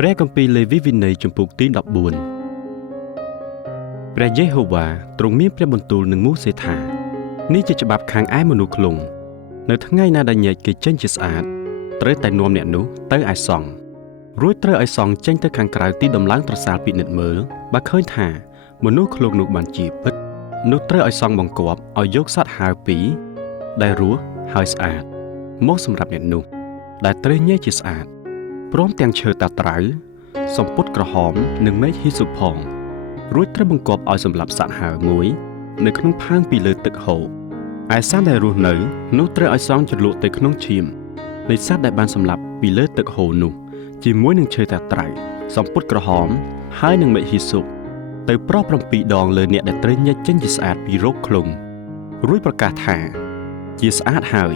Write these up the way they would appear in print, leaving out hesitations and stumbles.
ព្រះគម្ពីរលេវីវិន័យជំពូកទី14ព្រះយេហូវ៉ាទ្រង់មានព្រះបន្ទូលនឹងមូសេថានេះជាច្បាប់ខាងឯមនុស្សខ្លងនៅថ្ងៃណាដែលញែកគេចេញជាស្អាតត្រូវតែនាំអ្នកនោះទៅឯសង្ឃរួចត្រូវឲ្យសង្ឃចេញទៅខាងក្រៅទីដំឡើងត្រសាលពិនិត្យមើលបើឃើញថាមនុស្សខ្លងនោះបានជាពិតនោះត្រូវឲ្យសង្ឃបង្គាប់ឲ្យយកសត្វហើរពីរដែលរស់ហើយស្អាតមកសម្រាប់អ្នកនោះដែលត្រូវញែកជាស្អាតព្រមទាំងឈើតាត្រៅសំពត់ក្រហមនិងមែកហ៊ីស៊ូផងរួចត្រូវបង្គាប់ឲ្យសម្លាប់សត្វហើរមួយនៅក្នុងផើងពីលើទឹកហូរឯសត្វដែលរស់នៅនោះត្រូវឲ្យសង់ជ្រលក់ទៅក្នុងឈាមនៃសត្វដែលបានសម្លាប់ពីលើទឹកហូរនោះជាមួយនឹងឈើតាត្រៅសំពត់ក្រហមហើយនឹងមែកហ៊ីស៊ូទៅប្រោះ7 ដងលើអ្នកដែលត្រូវញែកចេញជាស្អាតពីរោគខ្លងរួចប្រកាសថាជាស្អាតហើយ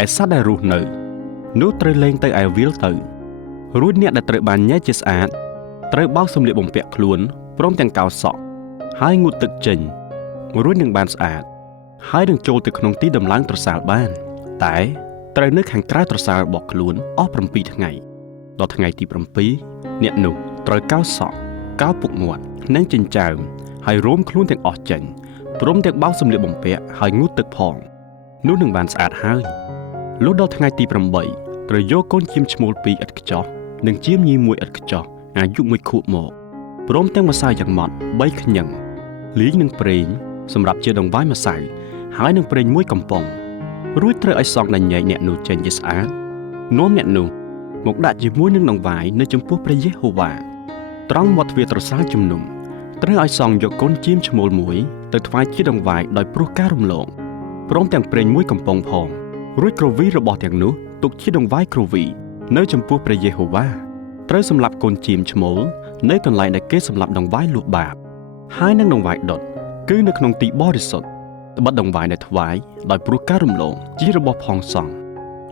ឯសត្វដែលរស់នៅនោះត្រូវលែងទៅឯវាលទៅរួចអ្នកដែលត្រូវបានញែកជាស្អាតត្រូវបោកសម្លៀកបំពាក់ខ្លួនព្រមទាំងកោសសក់ហើយងូតទឹកចេញរួចនឹងបានស្អាតហើយនឹងចូលទៅក្នុងទីដំឡើងត្រសាលបានតែត្រូវនៅខាងក្រៅត្រសាលរបស់ខ្លួនអស់7 ថ្ងៃដល់ថ្ងៃទី7អ្នកនោះត្រូវកោសសក់កោពុកមាត់និងចិញ្ចើមហើយរោមខ្លួនទាំងអស់ចេញព្រមទាំងបោកសម្លៀកបំពាក់ហើយងូតទឹកផងនោះនឹងបានស្អាតហើយលុះដល់ថ្ងៃទី8ត្រូវយកកូនជៀមឈ្មោល2 ឥតខ្ចោះនិងជៀមញី1 ឥតខ្ចោះអាយុ1 ខួបមកព្រមទាំងម្សៅយ៉ាងម៉ត់3 ខ្ញឹងលីងនឹងប្រេងសម្រាប់ជាដង្វាយម្សៅហើយនឹងប្រេង1 កំប៉ុងរួចត្រូវឲ្យសង្ឃដែលញែកអ្នកនោះចេញជាស្អាតនាំអ្នកនោះមកដាក់ជាមួយនឹងដង្វាយនៅចំពោះព្រះយេហូវ៉ាត្រង់មាត់ទ្វារត្រសាលជំនុំត្រូវឲ្យសង្ឃយកកូនជៀមឈ្មោល1ទៅថ្វាយជាដង្វាយដោយព្រោះការរំលងព្រមទាំងប្រេង1 កំប៉ុងផងរួចក្រវីរបស់ទាំងនោះទុកជាដង្វាយក្រវីនៅចំពោះព្រះយេហូវ៉ាត្រូវសម្លាប់កូនជៀមឈ្មោលនៅកន្លែងដែលគេសម្លាប់ដង្វាយលួសបាបហើយនឹងដង្វាយដុតគឺនៅក្នុងទីបរិសុទ្ធត្បិតដង្វាយដែលថ្វាយដោយព្រោះការរំលងជារបស់ផងសង្ឃ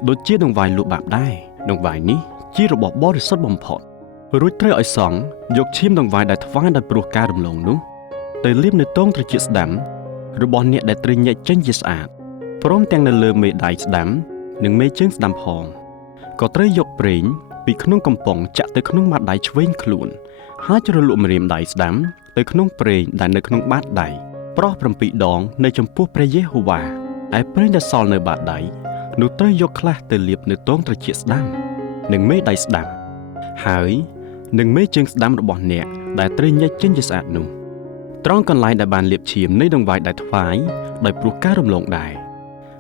ដូចជាដង្វាយលួសបាបដែរដង្វាយនេះជារបស់បរិសុទ្ធបំផុតរួចត្រូវឲ្យសង្ឃយកឈាមដង្វាយដែលថ្វាយដោយព្រោះការរំលងនោះទៅលាបនៅទងត្រចៀកស្ដាំរបស់អ្នកដែលត្រូវញែកចេញជាស្អាតព្រមទាំងនៅលើមេដៃស្ដាំនិងមេជើងស្ដាំផងក៏ត្រូវយកប្រេងពីក្នុងកំប៉ុងចាក់ទៅក្នុងបាតដៃឆ្វេងខ្លួនហើយជ្រលក់ម្រាមដៃស្ដាំទៅក្នុងប្រេងដែលនៅក្នុងបាតដៃប្រោះ7 ដងនៅចំពោះព្រះយេហូវ៉ាឯប្រេងដែលសល់នៅបាតដៃនោះត្រូវយកខ្លះទៅលាបនៅទងត្រចៀកស្ដាំនិងមេដៃស្ដាំហើយនឹងមេជើងស្ដាំរបស់អ្នកដែលត្រូវញែកចេញជាស្អាតនោះត្រង់កន្លែងដែលបានលាបឈាមនៃដង្វាយដែលថ្វាយដោយព្រោះការរំលងដែរ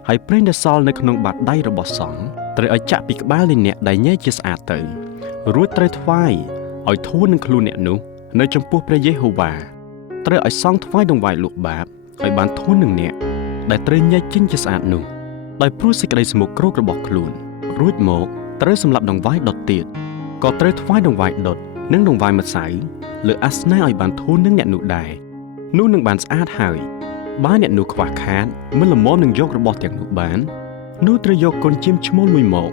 ហើយប្រេងដែលសល់នៅក្នុងបាតដៃរបស់សង្ឃត្រូវឲ្យចាក់ពីក្បាលនៃអ្នកដែលញែកជាស្អាតទៅរួចត្រូវថ្វាយឲ្យធូរនឹងខ្លួនអ្នកនោះនៅចំពោះព្រះយេហូវ៉ាត្រូវឲ្យសង្ឃថ្វាយដង្វាយលួសបាបឲ្យបានធូរនឹងអ្នកដែលត្រូវញែកចេញជាស្អាតនោះដោយព្រោះសេចក្តីស្មុគគ្រោករបស់ខ្លួនរួចមកត្រូវសម្លាប់ដង្វាយដុតទៀតក៏ត្រូវថ្វាយដង្វាយដុតនិងដង្វាយម្សៅលើអាសនៈឲ្យបានធូរនឹងអ្នកនោះដែរនោះនឹងបានស្អាតហើយបើអ្នកនោះខ្វះខាតមិនល្មមនឹងយករបស់ទាំងនោះបាននោះត្រូវយកកូនជៀមឈ្មោល1មក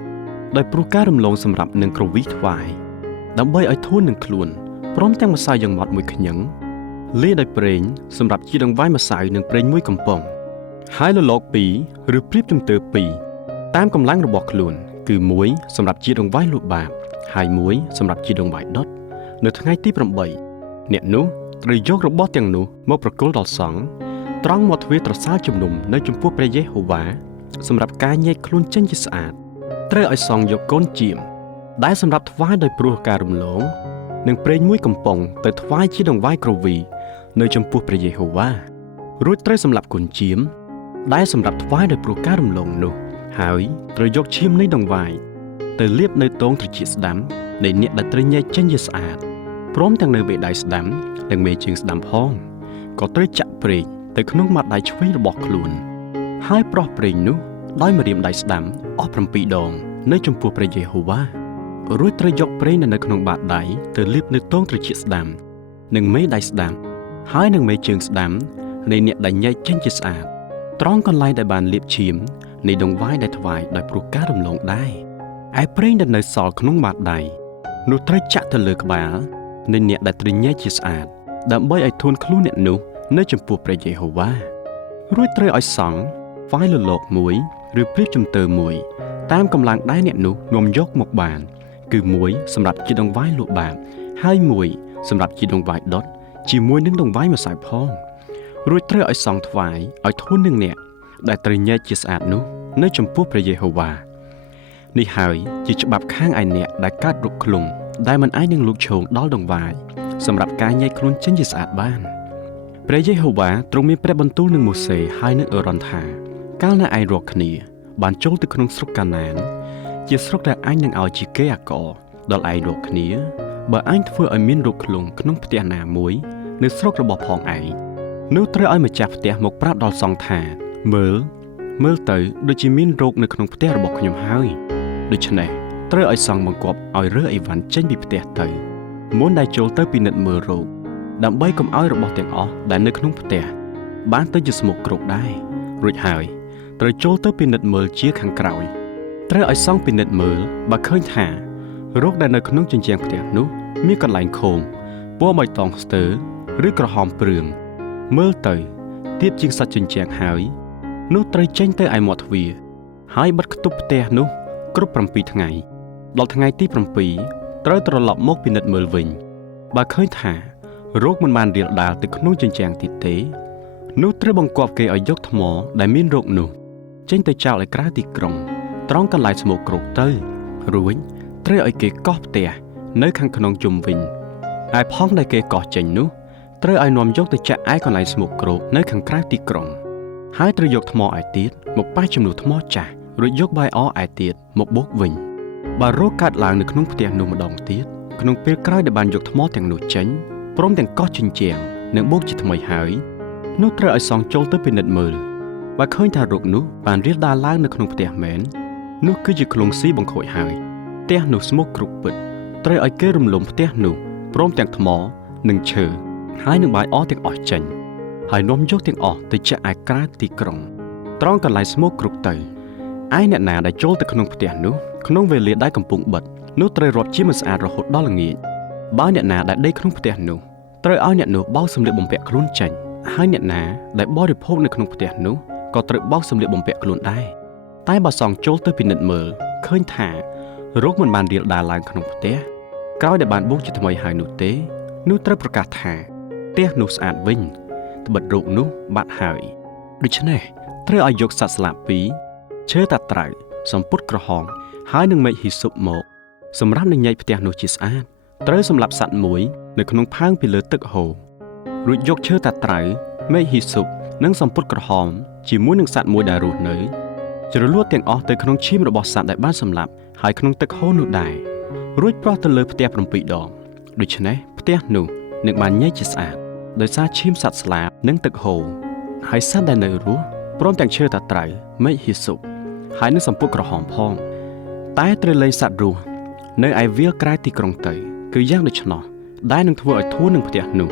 ដោយព្រោះការរំលងសម្រាប់នឹងក្រវីថ្វាយដើម្បីឲ្យធូរនឹងខ្លួនព្រមទាំងម្សៅយ៉ាងម៉ត់1 ខ្ញឹងលាយដោយប្រេងសម្រាប់ជាដង្វាយម្សៅនិងប្រេង1 កំប៉ុងហើយលលក2 ឬព្រៀបជំទើ2តាមកម្លាំងរបស់ខ្លួនគឺ1សម្រាប់ជាដង្វាយលួសបាបហើយ1សម្រាប់ជាដង្វាយដុតនៅថ្ងៃទី8អ្នកនោះត្រូវយករបស់ទាំងនោះមកប្រគល់ដល់សង្ឃត្រង់មាត់ទ្វារត្រសាលជំនុំនៅចំពោះព្រះយេហូវ៉ាសម្រាប់ការញែកខ្លួនចេញជាស្អាតត្រូវឲ្យសង្ឃយកកូនជៀមដែលសម្រាប់ថ្វាយដោយព្រោះការរំលងនិងប្រេង1 កំប៉ុងទៅថ្វាយជាដង្វាយក្រវីនៅចំពោះព្រះយេហូវ៉ារួចត្រូវសម្លាប់កូនជៀមដែលសម្រាប់ថ្វាយដោយព្រោះការរំលងនោះហើយត្រូវយកឈាមនៃដង្វាយទៅលាបនៅទងត្រចៀកស្ដាំនៃអ្នកដែលត្រូវញែកចេញជាស្អាតព្រមទាំងនៅមេដៃស្ដាំនិងមេជើងស្ដាំផងក៏ត្រូវចាក់ប្រេងទៅក្នុងមាត់ដៃឆ្វេងរបស់ខ្លួនហើយប្រោះប្រេងនោះដោយម្រាមដៃស្ដាំអស់7 ដងនៅចំពោះព្រះយេហូវ៉ារួចត្រូវយកប្រេងនៅក្នុងបាតដៃទៅលាបនៅទងត្រចៀកស្ដាំនិងមេដៃស្ដាំហើយនឹងមេជើងស្ដាំនៃអ្នកដែលញែកចេញជាស្អាតត្រង់កន្លែងដែលបានលាបឈាមនៃដង្វាយដែលថ្វាយដោយព្រោះការរំលងដែរឯប្រេងដែលនៅសល់ក្នុងបាតដៃនោះត្រូវចាក់ទៅលើក្បាលនៃអ្នកដែលត្រូវញែកជាស្អាតដើម្បីឲ្យធូរខ្លួនអ្នកនោះនៅចំពោះព្រះយេហូវ៉ារួចត្រូវឲ្យសង្ឃថ្វាយលលក1 ឬព្រៀបជំទើ1តាមកម្លាំងដែលអ្នកនោះនាំយកមកបាន គឺមួយសម្រាប់ជាដង្វាយលក់បាបហើយមួយសម្រាប់ជាដង្វាយដុតជាមួយនឹងដង្វាយម្សៅផងរួចត្រូវឲ្យសង់ថ្វាយឲ្យធូននឹងអ្នកដែលត្រូវញែកជាស្អាតនោះនៅចំពោះព្រះយេហូវ៉ានេះហើយជាច្បាប់ខាងឯអ្នកដែលកើតរោគឃ្លុំដែលមិនអាចនឹងលូកឈោងដល់ដង្វាយសម្រាប់ការញែកខ្លួនចេញជាស្អាតបានព្រះយេហូវ៉ាទ្រង់មានព្រះបន្ទូលនឹងម៉ូសេហើយនឹងអេរ៉ុនថាកាលណាឯងរកគ្នាបានចូលទៅក្នុងស្រុកកាណានជាស្រុកដែលអញនឹងឲ្យជាគេអាករដល់ឯងរកគ្នាបើអញធ្វើឲ្យមានរោគឃ្លុំក្នុងផ្ទះណាមួយនៅស្រុករបស់ផងឯងនោះត្រូវឲ្យម្ចាស់ផ្ទះមកប្រាប់ដល់សង្ឃថាមើលទៅដូចជាមានរោគនៅក្នុងផ្ទះរបស់ខ្ញុំហើយដូច្នេះត្រូវឲ្យសង្ឃបង្គាប់ឲ្យរើអីវ៉ាន់ចេញពីផ្ទះទៅមុនដែលចូលទៅពិនិត្យមើលរោគដើម្បីកុំឲ្យរបស់ទាំងអស់ដែលនៅក្នុងផ្ទះបានទៅជាស្មុគគ្រោកដែររួចហើយត្រូវចូលទៅពិនិត្យមើលជាខាងក្រោយត្រូវឲ្យសង្ឃពិនិត្យមើលបើឃើញថារោគដែលនៅក្នុងជញ្ជាំងផ្ទះនោះមានកន្លែងខូងពណ៌បៃតងស្ទើរឬក្រហមព្រឿងមើលទៅទៀបជាងសាច់ជញ្ជាំងហើយនោះត្រូវចេញទៅឯមាត់ទ្វារហើយបិទខ្ទប់ផ្ទះនោះគ្រប់7ថ្ងៃដល់ថ្ងៃទី7ត្រូវត្រឡប់មកពិនិត្យមើលវិញបើឃើញថារោគមិនបានរាលដាលទៅក្នុងជញ្ជាំងទៀតទេនោះត្រូវបង្គាប់គេឲ្យយកថ្មដែលមានរោគនោះចេញទៅចោលឲ្យក្រៅទីក្រុងត្រង់កន្លែងស្មោកគ្រោកទៅរួចត្រូវឲ្យគេកោះផ្ទះនៅខាងក្នុងជុំវិញឯផងដែលគេកោះចេញនោះត្រូវឲ្យនាំយកទៅចាក់ឯកន្លែងស្មោកគ្រោកនៅខាងក្រៅទីក្រុងហើយត្រូវយកថ្មឯទៀតមកប៉ះជំនួសថ្មចាស់រួចយកបាយអឯទៀតមកបូកវិញបើរោគកើតឡើងនៅក្នុងផ្ទះនោះម្ដងទៀតក្នុងពេលក្រោយដែលបានយកថ្មទាំងនោះចេញព្រមទាំងកោះជញ្ជាំងនិងបូកជាថ្មីហើយនោះត្រូវឲ្យសង់ចូលទៅពិនិត្យមើលបើឃើញថារោគនោះបានរាលដាលឡើងនៅក្នុងផ្ទះមែននោះគឺជាឃ្លុងស៊ីបង្ខូចហើយផ្ទះនោះស្មុគគ្រោកពិតត្រូវឲ្យគេរំលំផ្ទះនោះព្រមទាំងថ្មនិងឈើហើយនឹងបាយអទាំងអស់ចេញហើយនាំយកទាំងអស់ទៅចាក់ឯក្រៅទីក្រុងត្រង់កន្លែងស្មុគគ្រោកទៅឯអ្នកណាដែលចូលទៅក្នុងផ្ទះនោះក្នុងវេលាដែលកំពុងបិទនោះត្រូវរាប់ជាមិនស្អាតរហូតដល់ល្ងាចបើអ្នកណាដែលដេកក្នុងផ្ទះនោះត្រូវឲ្យអ្នកនោះបោកសម្លៀកបំពាក់ខ្លួនចេញហើយអ្នកណាដែលបរិភោគនៅក្នុងផ្ទះនោះក៏ត្រូវបោកសម្លៀកបំពាក់ខ្លួនដែរតែបើសង់ចូលទៅពិនិត្យមើលឃើញថារោគមិនបានរាលដាលឡើងក្នុងផ្ទះក្រោយដែលបានបូកជាថ្មីហើយនោះទេនោះត្រូវប្រកាសថាផ្ទះនោះស្អាតវិញត្បិតរោគនោះបាត់ហើយដូច្នេះត្រូវឲ្យយកសត្វស្លាប2ឈើតាត្រៅសំពត់ក្រហមហើយនឹងមែកហ៊ីស៊ុបមកសម្រាប់នឹងញែកផ្ទះនោះជាស្អាតត្រូវសម្លាប់សត្វមួយនៅក្នុងផើងពីលើទឹកហូររួចយកឈើតាត្រៅមែកហ៊ីស៊ុបនិងសំពត់ក្រហមជាមួយនឹងសត្វមួយដែលរស់នៅជ្រលក់ទាំងអស់ទៅក្នុងឈាមរបស់សត្វដែលបានសម្លាប់ហើយក្នុងទឹកហូរនោះដែររួចប្រោះទៅលើផ្ទះ7ដងដូច្នេះផ្ទះនោះនឹងបានញែកជាស្អាតដោយសារឈាមសត្វស្លាបនិងទឹកហូរហើយសត្វដែលនៅរស់ព្រមទាំងឈើតាត្រៅមែកហ៊ីស៊ុបហើយនឹងសំពត់ក្រហមផងតែត្រូវលែងសត្វរស់នៅឯវាលក្រៅទីក្រុងទៅគឺយ៉ាងដូច្នោះដែលនឹងធ្វើឲ្យធូរនឹងផ្ទះនោះ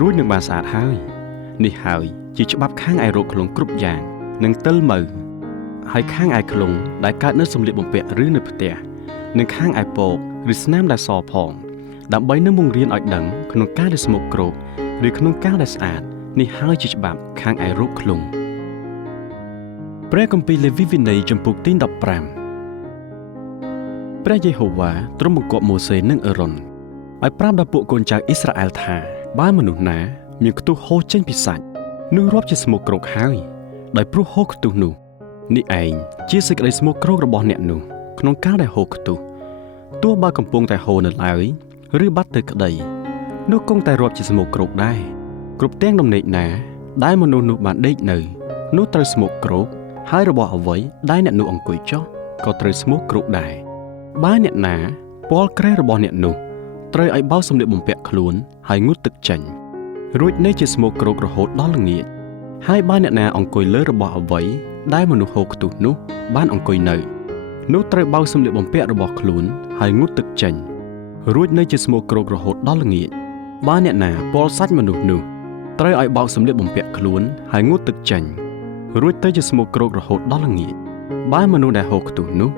រួចនឹងបានស្អាតហើយនេះហើយជាច្បាប់ខាងឯរោគឃ្លុងគ្រប់យ៉ាងនិងទិលមើហើយខាងឯឃ្លុងដែលកើតនៅសម្លៀកបំពាក់ឬនៅផ្ទះនិងខាងឯពកឬស្នាមដែលសផងដើម្បីនឹងបង្រៀនឲ្យដឹងក្នុងការដែលស្មុគគ្រោកឬក្នុងការដែលស្អាតនេះហើយជាច្បាប់ខាងឯរោគឃ្លុងព្រះគម្ពីរលេវីវិន័យចំពុកទី15ព្រះយេហូវ៉ាទ្រង់បង្គាប់ម៉ូសេនិងអេរ៉ុនឲ្យប្រាប់ដល់ពួកកូនចៅអ៊ីស្រាអែលថាបើមនុស្សណាមានខ្ទុះហូរចេញពីសាច់នោះរាប់ជាស្មុគគ្រោកហើយដោយព្រោះហូរខ្ទុះនោះនេះឯងជាសេចក្តីស្មុគគ្រោករបស់អ្នកនោះក្នុងការដែលហូរខ្ទុះទោះបើកំពុងតែហូរនៅឡើយឬបាត់ទៅក្តីនោះគង់តែរាប់ជាស្មុគគ្រោកដែរគ្រប់ទាំងដំណេកណាដែលមនុស្សនោះបានដេកនៅនោះត្រូវស្មុគគ្រោកហើយរបស់អ្វីដែលអ្នកនោះអង្គុយចុះក៏ត្រូវស្មុគគ្រោកដែរបើអ្នកណាពាល់ក្រែរបស់អ្នកនោះត្រូវឲ្យបោសសម្លៀកបំពាក់ខ្លួនហើយងូតទឹកចេញរួចនៅជាស្មុគគ្រោករហូតដល់ល្ងាចហើយបើអ្នកណាអង្គុយលើរបស់អ្វីដែលមនុស្សហូរខ្ទុះនោះបានអង្គុយនៅនោះត្រូវបោសសម្លៀកបំពាក់របស់ខ្លួនហើយងូតទឹកចេញរួចនៅជាស្មុគគ្រោករហូតដល់ល្ងាចបើអ្នកណាពាល់សាច់មនុស្សនោះត្រូវឲ្យបោកសម្លៀកបំពាក់ខ្លួនហើយងូតទឹកចេញរួចទៅជាស្មុគគ្រោករហូតដល់ល្ងាចបើមនុស្សដែលហូរខ្ទុះនោះ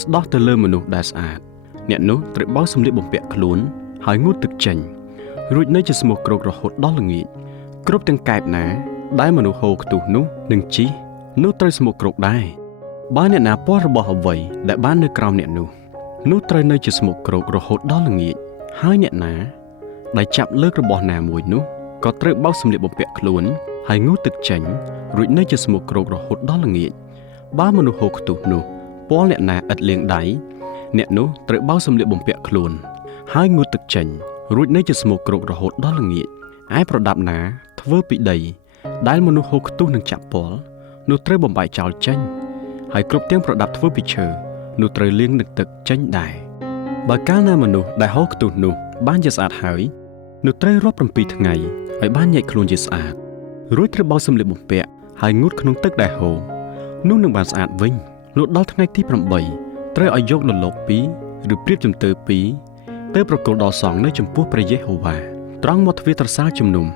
ស្ដោះទៅលើមនុស្សដែលស្អាតអ្នកនោះត្រូវបោកសម្លៀកបំពាក់ខ្លួនហើយងូតទឹកចេញរួចនៅជាស្មុគគ្រោករហូតដល់ល្ងាចគ្រប់ទាំងកែបណាដែលមនុស្សហូរខ្ទុះនោះនឹងជីនោះត្រូវស្មុគគ្រោកដែរបើអ្នកណាពាល់របស់អ្វីដែលបាននៅក្រោមអ្នកនោះ នោះត្រូវនៅជាស្មុគគ្រោករហូតដល់ល្ងាចហើយអ្នកណាដែលចាប់លើករបស់ណាមួយនោះក៏ត្រូវបោកសម្លៀកបំពាក់ខ្លួនហើយងូតទឹកចេញរួចនៅជាស្មុគគ្រោករហូតដល់ល្ងាចបើមនុស្សហូរខ្ទុះនោះពាល់អ្នកណាឥតលាងដៃអ្នកនោះត្រូវបោកសម្លៀកបំពាក់ខ្លួនហើយងូតទឹកចេញរួចនៅជាស្មុគគ្រោករហូតដល់ល្ងាចឯប្រដាប់ណាធ្វើពីដីដែលមនុស្សហូរខ្ទុះនឹងចាក់ពាល់នោះត្រូវបំបែកចោលចេញហើយគ្រប់ទាំងប្រដាប់ធ្វើពីឈើនោះត្រូវលាងនឹងទឹកចេញដែរបើកាលណាមនុស្សដែលហូរខ្ទុះនោះបានជាស្អាតហើយនោះត្រូវរាប់7ថ្ងៃឲ្យបានញែកខ្លួនជាស្អាតរួចត្រូវបោកសម្លៀកបំពាក់ហើយងូតក្នុងទឹកដែលហូរនោះនឹងបានស្អាតវិញលុះដល់ថ្ងៃទី8ត្រូវឲ្យយកលលក2ឬព្រៀបជំទើ2ទៅប្រគល់ដល់សង្ឃនៅចំពោះព្រះយេហូវ៉ាត្រង់មាត់ទ្វារត្រសាលជំនុំ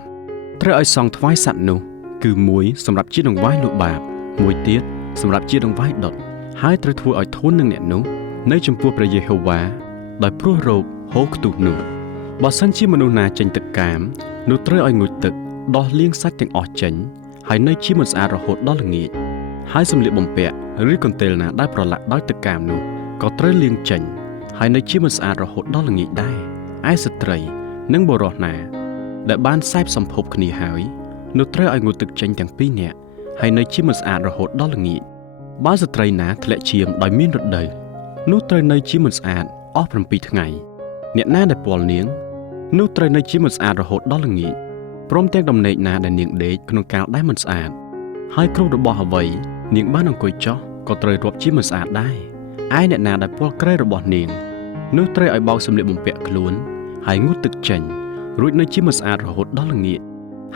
ត្រូវឲ្យសង្ឃថ្វាយសត្វនោះគឺមួយសម្រាប់ជាដង្វាយលុបបាបមួយទៀតសម្រាប់ជាដង្វាយដុតហើយត្រូវធ្វើឲ្យធូននឹងអ្នកនោះនៅចំពោះព្រះយេហូវ៉ាដោយព្រោះរោគហូរខ្ទុះនោះបើសិនជាមនុស្សណាចេញទឹកកាមនោះត្រូវឲ្យងូតទឹកដោះលាងសាច់ទាំងអស់ចេញហើយនៅជាមិនស្អាតរហូតដល់ល្ងាចហើយសម្លៀកបំពាក់ឬកន្ទេលណាដែលប្រឡាក់ដោយទឹកកាមនោះក៏ត្រូវលាងចេញហើយនៅជាមិនស្អាតរហូតដល់ល្ងាចដែរឯស្ត្រីនិងបុរសណាដែលបានសែបសម្ភពគ្នាហើយនោះត្រូវឲ្យងូតទឹកចេញទាំងពីរនាក់ហើយនៅជាមិនស្អាតរហូតដល់ល្ងាចបើស្ត្រីណាធ្លាក់ឈាមដោយមានរដូវនោះត្រូវនៅជាមិនស្អាតអស់7ថ្ងៃអ្នកណាដែលពាល់នាងនោះត្រូវនៅជាមិនស្អាតរហូតដល់ល្ងាចព្រមទាំងដំណេកណាដែលនាងដេកក្នុងកាលដែលមិនស្អាតហើយគ្រប់របស់អ្វីនាងបានអង្គុយចុះក៏ត្រូវរាប់ជាមិនស្អាតដែរឯអ្នកណាដែលពាល់ក្រែរបស់នាងនោះត្រូវឲ្យបោកសម្លៀកបំពាក់ខ្លួនហើយងូតទឹកចេញរួចនៅជាមិនស្អាតរហូតដល់ល្ងាច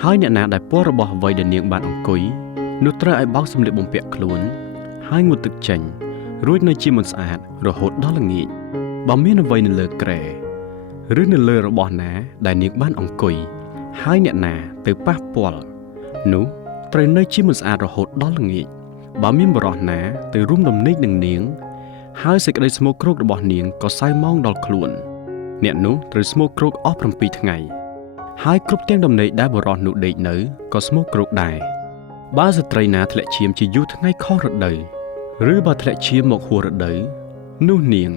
ហើយអ្នកណាដែលពាល់របស់អ្វីដែលនាងបានអង្គុយនោះត្រូវឲ្យបោកសម្លៀកបំពាក់ខ្លួនហើយងូតទឹកចេញរួចនៅជាមិនស្អាតរហូតដល់ល្ងាចបើមានអ្វីនៅលើក្រែឬនៅលើរបស់ណាដែលនាងបានអង្គុយហើយអ្នកណាទៅប៉ះពាល់នោះត្រូវនៅជាមិនស្អាតរហូតដល់ល្ងាចបើមានបរិសណាទៅរួមដំណេកនឹងនាងហើយសេចក្តីស្មោកគ្រោករបស់នាងក៏សៅម៉ោងដល់ខ្លួនអ្នកនោះត្រូវស្មោកគ្រោកអស់7ថ្ងៃហើយគ្រប់ទាំងដំណេកដែលបរិសនោះដេកនៅក៏ស្មោកគ្រោកដែរបើស្ត្រីណាធ្លាក់ឈាមជាយូរថ្ងៃខុសរដូវឬបើធ្លាក់ឈាមមកហួសរដូវនោះនាង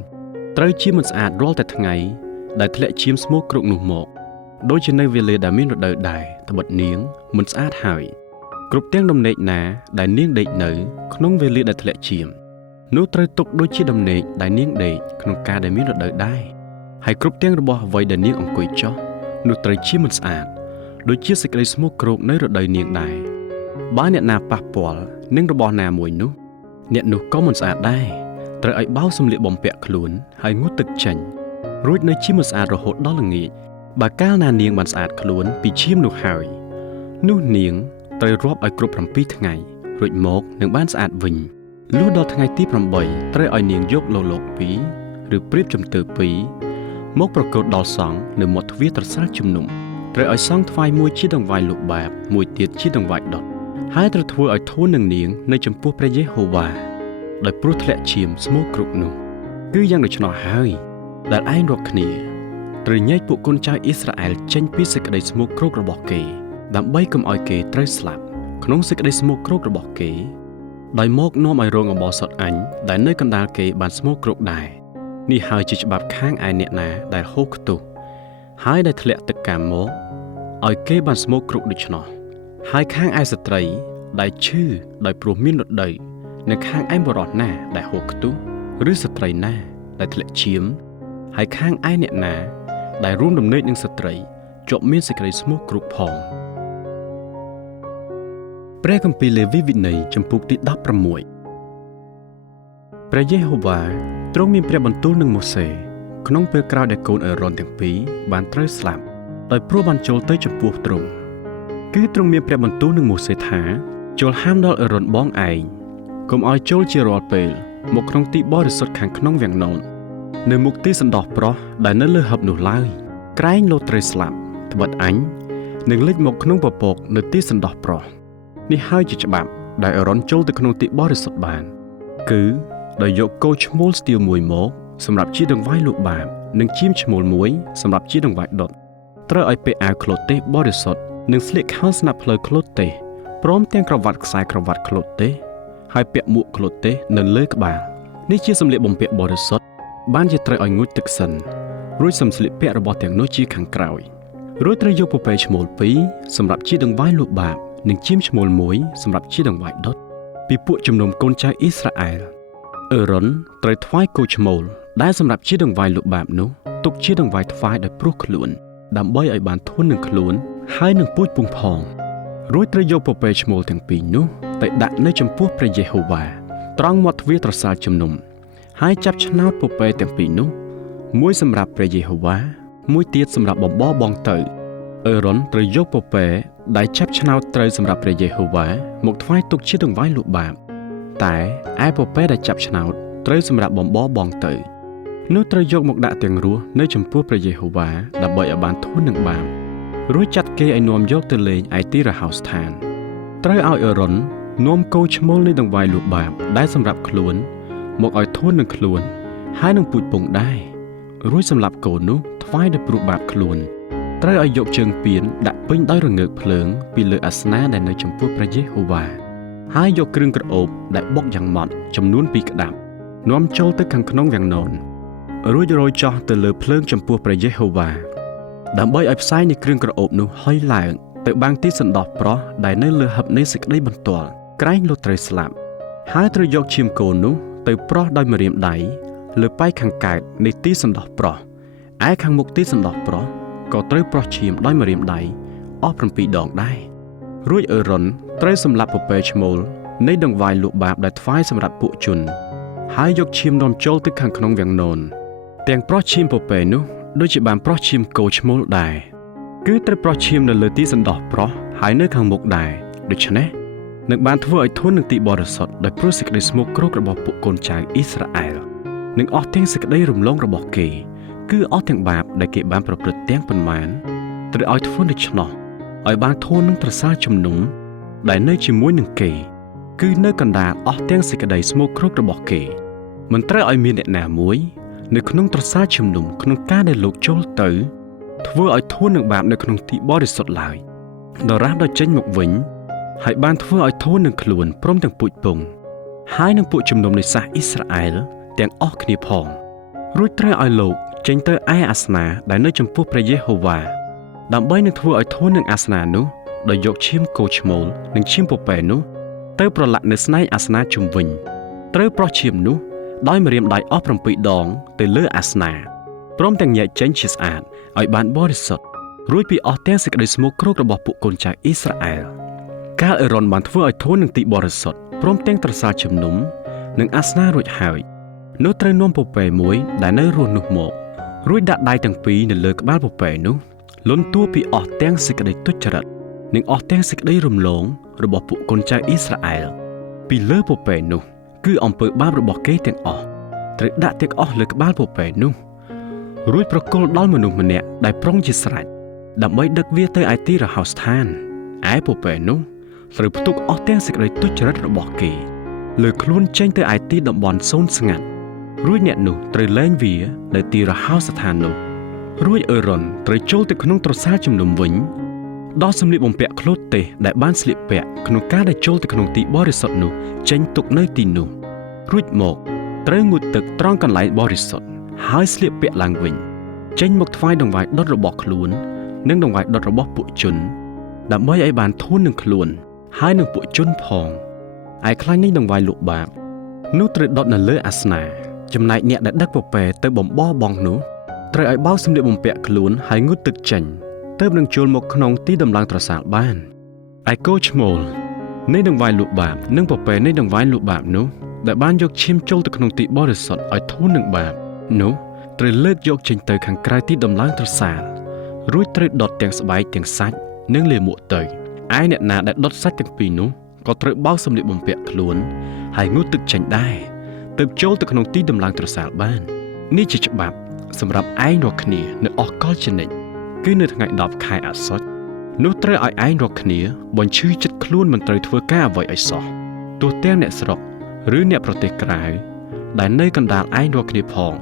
ត្រូវជាមិនស្អាតរាល់តែថ្ងៃដែលធ្លាក់ឈាមស្មោកគ្រោកនោះមកដូចជានៅវេលាដែលមានរដូវដែរត្បិតនាងមិនស្អាតហើយគ្រប់ទាំងដំណេកណាដែលនាងដេកនៅក្នុងវេលាដែលធ្លាក់ឈាមនោះត្រូវទុកដូចជាដំណេកដែលនាងដេកក្នុងការដែលមានរដូវដែរហើយគ្រប់ទាំងរបស់អ្វីដែលនាងអង្គុយចុះនោះត្រូវជាមិនស្អាតដូចជាសេចក្តីស្មោកគ្រោកនៅរដូវនាងដែរបើអ្នកណាប៉ះពាល់នឹងរបស់ណាមួយនោះអ្នកនោះក៏មិនស្អាតដែរត្រូវឲ្យបោកសម្លៀកបំពាក់ខ្លួនហើយងូតទឹកចេញរួចនៅជាមិនស្អាតរហូតដល់ល្ងាចបើកាលណានាងបានស្អាតខ្លួនពីឈាមនោះហើយនោះនាងត្រូវរាប់ឲ្យគ្រប់7ថ្ងៃរួចមកនឹងបានស្អាតវិញលុះដល់ថ្ងៃទី8ត្រូវឲ្យនាងយកលលក2ឬព្រៀបជំទើ2មកប្រគល់ដល់សង្ឃនៅមាត់ទ្វារត្រសាលជំនុំត្រូវឲ្យសង្ឃថ្វាយមួយជាដង្វាយលុបបាបមួយទៀតជាដង្វាយដុតហើយត្រូវធ្វើឲ្យធូននឹងនាងនៅចំពោះព្រះយេហូវ៉ាដោយព្រោះធ្លាក់ឈាមស្មោកគ្រោកនោះគឺយ៉ាងដូច្នោះហើយដែលឯងរាប់គ្នាត្រូវញែកពួកកូនចៅអ៊ីស្រាអែលចេញពីសេចក្តីស្មោកគ្រោករបស់គេដើម្បីកុំឲ្យគេត្រូវស្លាប់ក្នុងសេចក្តីស្មោកគ្រោករបស់គេដោយមកនាំឲ្យរងអំបោសសុតអញដែលនៅកណ្ដាលគេបានស្មោកគ្រោកដែរនេះហើយជាច្បាប់ខាងឯអ្នកណាដែលហូរខ្ទុះហើយដែលធ្លាក់ទឹកកាមមកឲ្យគេបានស្មោកគ្រោកដូច្នោះហើយខាងឯស្ត្រីដែលឈឺដោយព្រោះមានរដូវនិងខាងឯបុរសណាដែលហូរខ្ទុះឬស្ត្រីណាដែលធ្លាក់ឈាមហើយខាងឯអ្នកណាដែលរួមដំណេកនឹងស្ត្រីជាប់មានសេចក្តីស្មោកគ្រោកផងព្រះគម្ពីរលេវីវិន័យចំពុកទី16ព្រះយេហូវ៉ាទ្រង់មានព្រះបន្ទូលនឹងម៉ូសេក្នុងពេលក្រោយដែលកូនអេរ៉ុនទាំងពីរបានត្រូវស្លាប់ដោយព្រោះបានចូលទៅចំពោះទ្រង់គឺទ្រង់មានព្រះបន្ទូលនឹងម៉ូសេថាចូលហាមដល់អេរ៉ុនបងឯងកុំឲ្យចូលជារាល់ពេលមកក្នុងទីបរិសុទ្ធខាងក្នុងវាំងនននៅមុខទីសណ្ដោះប្រុសដែលនៅលើហឹបនោះឡើយក្រែងលោត្រូវស្លាប់ត្បិតអញនឹងលេចមកក្នុងពពកនៅទីសណ្ដោះប្រុសនេះហើយជាច្បាប់ដែលអេរ៉ុនចូលទៅក្នុងទីបរិសុទ្ធបានគឺដោយយកគោឈ្មោលស្ទៀវមួយមកសម្រាប់ជាដង្វាយលុបបាបនិងជៀមឈ្មោលមួយសម្រាប់ជាដង្វាយដុតត្រូវឲ្យពាក់អាវក្លូតទេសបរិសុទ្ធនិងស្លៀកខោស្នាប់ផ្លូវក្លូតទេសព្រមទាំងក្រវ៉ាត់ខ្សែក្រវ៉ាត់ក្លូតទេសហើយពាក់មួកក្លូតទេសនៅលើក្បាលនេះជាសម្លៀកបំពាក់បរិសុទ្ធ បានជាត្រូវឲ្យងូតទឹកសិនរួចសំស្លៀកពាក់របស់ទាំងនោះជាខាងក្រោយរួចត្រូវយកពពែឈ្មោល2សម្រាប់ជាដង្វាយលុបបាបនិងជាមឈ្មោល1សម្រាប់ជាដង្វាយដុតពីពួកជំនុំកូនចៅអ៊ីស្រាអែលអឺរ៉ុនត្រូវថ្វាយគោឈ្មោលដែលសម្រាប់ជាដង្វាយលុបបាបនោះទុកជាដង្វាយថ្វាយដោយព្រោះខ្លួនដើម្បីឲ្យបានធន់នឹងខ្លួនហើយនឹងពូជពងផងរួចត្រូវយកពពែឈ្មោលទាំងពីរនោះទៅដាក់នៅចំពោះព្រះយេហូវ៉ាត្រង់មាត់ទ្វារត្រសាលជំនុំហើយចាប់ឆ្នោតពពែទាំងពីរនោះមួយសម្រាប់ព្រះយេហូវ៉ាមួយទៀតសម្រាប់បំបរបងទៅអឺរ៉ុនត្រូវយកពពែដែលចាប់ឆ្នោតត្រូវសម្រាប់ព្រះយេហូវ៉ាមកថ្វាយទុកជាដង្វាយលុបបាបតែឯពពែដែលចាប់ឆ្នោតត្រូវសម្រាប់បំបរបងទៅនោះត្រូវយកមកដាក់ទាំងរស់នៅចំពោះព្រះយេហូវ៉ាដើម្បីឲ្យបានធន់នឹងបាបរួចចាត់គេឲ្យនាំយកទៅលេងឯទីរហោស្ថានត្រូវឲ្យអឺរ៉ុននាំគោឈ្មោលនៃដង្វាយលុបបាបដែលសម្រាប់ខ្លួនមកឲ្យធន់នឹងខ្លួនហើយនឹងពូជពងដែររួចសម្រាប់គោនោះថ្វាយដោយព្រោះបាបខ្លួនត្រូវឲ្យយកជើងពៀនដាក់ពេញដោយរងើកភ្លើងពីលើអាសនៈដែលនៅចំពោះព្រះយេហូវ៉ាហើយយកគ្រឿងក្រអូបដែលបុកយ៉ាងម៉ត់ចំនួន2ក្តាប់នាំចូលទៅខាងក្នុងវាំងននរួចរោយចោះទៅលើភ្លើងចំពោះព្រះយេហូវ៉ាដើម្បីឲ្យផ្សាយនៃគ្រឿងក្រអូបនោះហុយឡើងទៅបាំងទីសណ្ដោះប្រុសដែលនៅលើហឹបនៃសេចក្តីបន្ទាល់ក្រែងលុតត្រូវស្លាប់ហើយត្រូវយកឈាមគោនោះទៅប្រោះដោយម្រាមដៃលើប៉ែកខាងកើតនៃទីសណ្ដោះប្រុសឯខាងមុខទីសណ្ដោះប្រុសក៏ត្រូវប្រោះឈាមដោយម្រាមដៃអស់7ដងដែររួចអឺរ៉ុនត្រូវសម្លាប់ពពែឈ្មោលនៃដង្វាយលុបបាបដែលថ្វាយសម្រាប់ពួកជនហើយយកឈាមនាំចូលទៅខាងក្នុងវាំងននទាំងប្រោះឈាមពពែនោះដូចជាបានប្រោះឈាមគោឈ្មោលដែរគឺត្រូវប្រោះឈាមនៅលើទីសណ្ដោះប្រុសហើយនៅខាងមុខដែរដូច្នេះនឹងបានធ្វើឲ្យធន់នឹងទីបរិសុទ្ធដោយព្រោះសេចក្តីស្មោកគ្រោករបស់ពួកកូនចៅអ៊ីស្រាអែលនឹងអស់ទាំងសេចក្តីរំលងរបស់គេគឺអស់ទាំងបាបដែលគេបានប្រព្រឹត្តទាំងប៉ុន្មានត្រូវឲ្យធ្វើដូច្នោះឲ្យបានធន់នឹងត្រសាលជំនុំដែលនៅជាមួយនឹងគេគឺនៅកណ្ដាលអស់ទាំងសេចក្តីស្មោកគ្រោករបស់គេមិនត្រូវឲ្យមានអ្នកណាមួយនៅក្នុងត្រសាលជំនុំក្នុងការដែលលោកចូលទៅធ្វើឲ្យធន់នឹងបាបនៅក្នុងទីបរិសុទ្ធឡើយដរាបដល់ចេញមកវិញហើយបានធ្វើឲ្យធន់នឹងខ្លួនព្រមទាំងពូជពងហើយនឹងពួកជំនុំនៃសាសអ៊ីស្រាអែលទាំងអស់គ្នាផងរួចត្រូវឲ្យលោកចេញទៅឯអាសនៈដែលនៅចំពោះព្រះយេហូវ៉ាដើម្បីនឹងធ្វើឲ្យធន់នឹងអាសនៈនោះដោយយកឈាមគោឈ្មោលនិងឈាមពពែនោះទៅប្រឡាក់នៅស្នែងអាសនៈជុំវិញត្រូវប្រោះឈាមនោះដោយម្រាមដៃអស់7ដងទៅលើអាសនៈព្រមទាំងញែកចេញជាស្អាតឲ្យបានបរិសុទ្ធរួចពីអស់ទាំងសេចក្តីស្មោកគ្រោករបស់ពួកកូនចៅអ៊ីស្រាអែលកាលអេរ៉ុនបានធ្វើឲ្យធន់នឹងទីបរិសុទ្ធព្រមទាំងត្រសាលជំនុំនិងអាសនៈរួចហើយនោះត្រូវនាំពពែមួយដែលនៅរស់នោះមករួចដាក់ដៃទាំងពីរនៅលើក្បាលពពែនោះលន់តួពីអស់ទាំងសេចក្តីទុច្ចរិតនិងអស់ទាំងសេចក្តីរំលងរបស់ពួកកូនចៅអ៊ីស្រាអែលពីលើពពែនោះគឺអំពើបាបរបស់គេទាំងអស់ត្រូវដាក់ទាំងអស់លើក្បាលពពែនោះរួចប្រគល់ដល់មនុស្សម្នាក់ដែលប្រុងជាស្រេចដើម្បីដឹកវាទៅឯទីរហោស្ថានឯពពែនោះត្រូវផ្ទុកអស់ទាំងសេចក្តីទុច្ចរិតរបស់គេលើខ្លួនចេញទៅឯទីតំបន់សូន្យស្ងាត់រួចអ្នកនោះត្រូវលែងវានៅទីរហោស្ថាននោះរួចអឺរ៉ុនត្រូវចូលទៅក្នុងត្រសាលជំនុំវិញដោះសម្លៀកបំពាក់ឃ្លូតទេសដែលបានស្លៀកពាក់ក្នុងការដែលចូលទៅក្នុងទីបរិសុទ្ធនោះចេញទុកនៅទីនោះរួចមកត្រូវងូតទឹកត្រង់កន្លែងបរិសុទ្ធហើយស្លៀកពាក់ឡើងវិញចេញមកថ្វាយដង្វាយដុតរបស់ខ្លួននិងដង្វាយដុតរបស់ពួកជនដើម្បីឲ្យបានធន់នឹងខ្លួនហើយនឹងពួកជនផងឯខ្លាញ់នៃដង្វាយលុបបាបនោះត្រូវដុតនៅលើអាសនៈចំណែកអ្នកដែលដឹកពពែទៅបំបរបងនោះត្រូវឲ្យបោកសម្លៀកបំពាក់ខ្លួនហើយងូតទឹកចេញទើបនឹងចូលមកក្នុងទីដំឡើងត្រសាលបានឯគោឈ្មោលនៃដង្វាយលុបបាបនិងពពែនៃដង្វាយលុបបាបនោះដែលបានយកឈាមចូលទៅក្នុងទីបរិសុទ្ធឲ្យធន់នឹងបាបនោះត្រូវលើកយកចេញទៅខាងក្រៅទីដំឡើងត្រសាលរួចត្រូវដុតទាំងស្បែកទាំងសាច់និងលាមកទៅឯអ្នកណាដែលដុតសាច់ទាំងពីរនោះក៏ត្រូវបោកសម្លៀកបំពាក់ខ្លួនហើយងូតទឹកចេញដែរទើបចូលទៅក្នុងទីដំឡើងត្រសាលបាននេះជាច្បាប់សម្រាប់ឯងរាល់គ្នានៅអស់កលជានិច្ចគឺនៅថ្ងៃ10ខែអាសត់នោះត្រូវឲ្យឯងរាល់គ្នាបញ្ឈឺចិត្តខ្លួនមិនត្រូវធ្វើការអ្វីឲ្យសោះទោះទាំងអ្នកស្រុកឬអ្នកប្រទេសក្រៅដែលនៅកណ្ដាលឯងរាល់គ្នាផង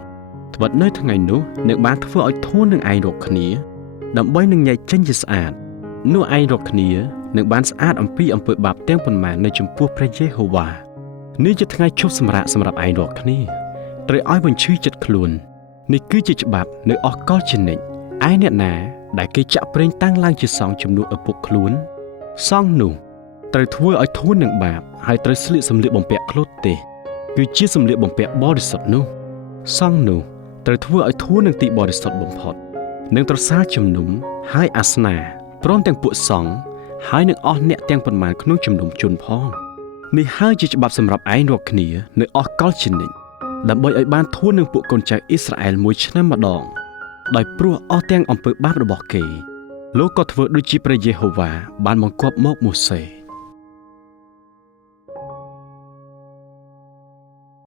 ត្បិតនៅថ្ងៃនោះនឹងបានធ្វើឲ្យធន់នឹងឯងរាល់គ្នាដើម្បីនឹងញែកចេញជាស្អាតនោះឯងរាល់គ្នានឹងបានស្អាតអំពីអំពើបាបទាំងប៉ុន្មាននៅចំពោះព្រះយេហូវ៉ានេះជាថ្ងៃឈប់សម្រាកសម្រាប់ឯងរាល់គ្នា ត្រូវឲ្យបញ្ឈឺចិត្តខ្លួននេះគឺជាច្បាប់នៅអស់កលជានិច្ចឯអ្នកណាដែលគេចាក់ប្រេងតាំងឡើងជាសង្ឃជំនួសឪពុកខ្លួនសង្ឃនោះត្រូវធ្វើឲ្យធួននឹងបាបហើយត្រូវស្លៀកសម្លៀកបំពាក់ឃ្លូតទេសគឺជាសម្លៀកបំពាក់បរិសុទ្ធនោះសង្ឃនោះត្រូវធ្វើឲ្យធួននឹងទីបរិសុទ្ធបំផុតនឹងត្រសាលជំនុំហើយអាសនាព្រមទាំងពួកសង្ឃហើយនឹងអស់អ្នកទាំងប៉ុន្មានក្នុងជំនុំជនផងនេះហើយជាច្បាប់សម្រាប់ឯងរាល់គ្នានៅអស់កលជានិច្ចដើម្បីឲ្យបានធួននឹងពួកកូនចៅអ៊ីស្រាអែលមួយឆ្នាំម្ដងដោយព្រោះអស់ទាំងអំពើបាបរបស់គេលោកក៏ធ្វើដូចជាព្រះយេហូវ៉ាបានបង្គាប់មកម៉ូសេ